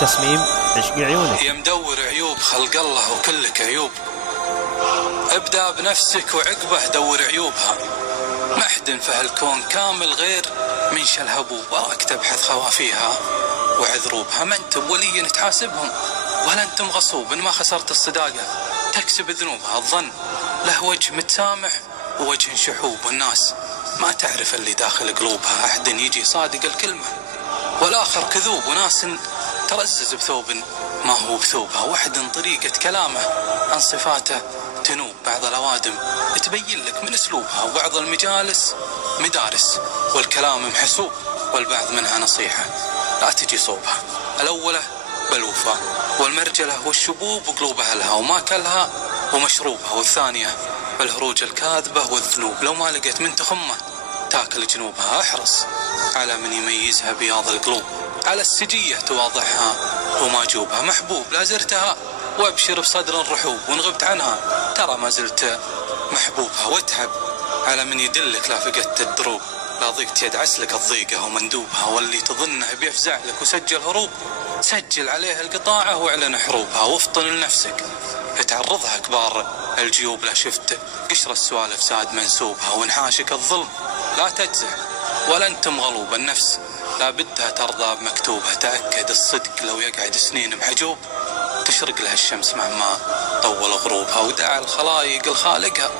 تصميم عشق عيونك. يا مدور عيوب خلق الله وكلك عيوب، ابدأ بنفسك وعقبه دور عيوبها. محد في هالكون كامل غير من شلهبوب، وراك تبحث خوافيها وعذروبها. ما انتم ولي تحاسبهم ولا انتم غصوب، ما خسرت الصداقة تكسب ذنوبها. الظن له وجه متسامح ووجه شحوب، والناس ما تعرف اللي داخل قلوبها. أحد يجي صادق الكلمة والآخر كذوب، وناس ترزز بثوب ما هو بثوبها. وحد طريقة كلامه عن صفاته تنوب، بعض الأوادم تبين لك من أسلوبها، وبعض المجالس مدارس والكلام محسوب، والبعض منها نصيحة لا تجي صوبها. الأولى بالوفاء والمرجلة والشبوب وقلوب أهلها وما كلها ومشروبها، والثانية بالهروج الكاذبة والذنوب، لو ما لقيت من تخمه تاكل جنوبها. احرص على من يميزها بياض القلوب، على السجية تواضعها وما جوبها. محبوب لا زرتها وابشر بصدر رحوب، وان غبت عنها ترى ما زلت محبوبها. واتعب على من يدلك لا فقدت الدروب، لا ضيقت يد عسلك الضيقة ومندوبها. واللي تظنه بيفزع لك وسجل هروب، سجل عليه القطاعة واعلن حروبها. وافطن لنفسك تعرضها كبار الجيوب، لا شفت قشر السوالف زاد منسوبها. وانحاشك الظلم لا تجزع ولا انتم غلوب، النفس لا بدها ترضى بمكتوبها. تأكد الصدق لو يقعد سنين محجوب، تشرق لها الشمس مهما طول غروبها. ودع الخلايق الخالقها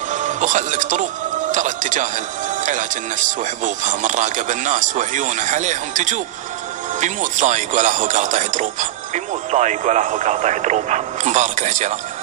وخلك طروب، ترى التجاهل علاج النفس وحبوبها. من راقب الناس وعيونه عليهم تجوب، بيموت ضايق ولا هو قاطع دروبها. بيموت ضايق ولا هو قاطع دروبها. مبارك العجلان.